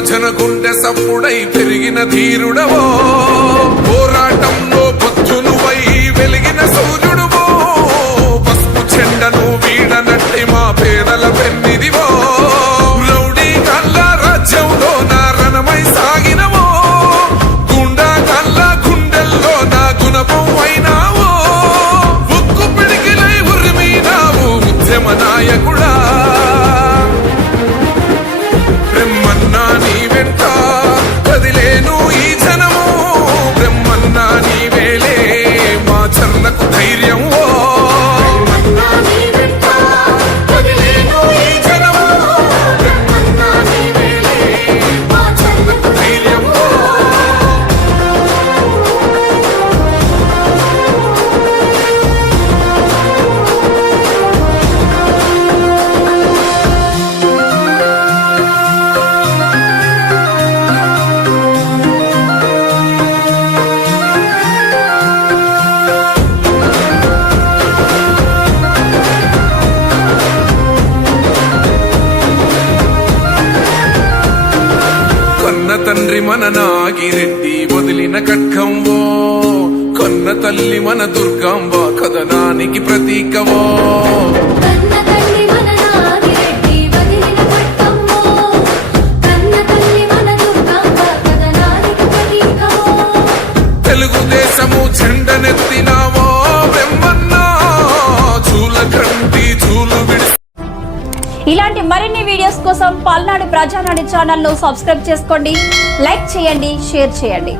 యువజన గుండె సప్పుడై పెరిగిన ధీరుడవో, పోరాటంలో పొద్దునువై వెలిగిన సూర్యుడువో, పసుపు చెండను వీడనట్టి మా పేదల పెన్నిదివో, రౌడీ కళ్ళ రాజ్యంలో నా రణమై సాగినవో, గుండా కళ్ళ గుండెల్లో నా గుణపం అయినావో, ఉక్కు పిడికిలై ఉరిమినావు ఉద్యమ నాయకుడా. బ్రహ్మన్నా నీ వెంట కదిలేను ఈ జనము, బ్రహ్మన్నా నీ వేలే మా చర్లకు ధైర్యం. తండ్రి మన నాగిరెడ్డి వదిలిన కట్కంవో, కొన్న తల్లి మన దుర్గాంబ కథనానికి ప్రతీకవో. తెలుగుదేశము జెండనెత్తినావో బ్రహ్మన్నా, చూలకంటి చూలు విడి. ఇలాంటి మరిన్ని వీడియోస్ కోసం పల్నాడు ప్రజానాడి ఛానల్ ను సబ్స్క్రైబ్ చేసుకోండి, లైక్ చేయండి, షేర్ చేయండి.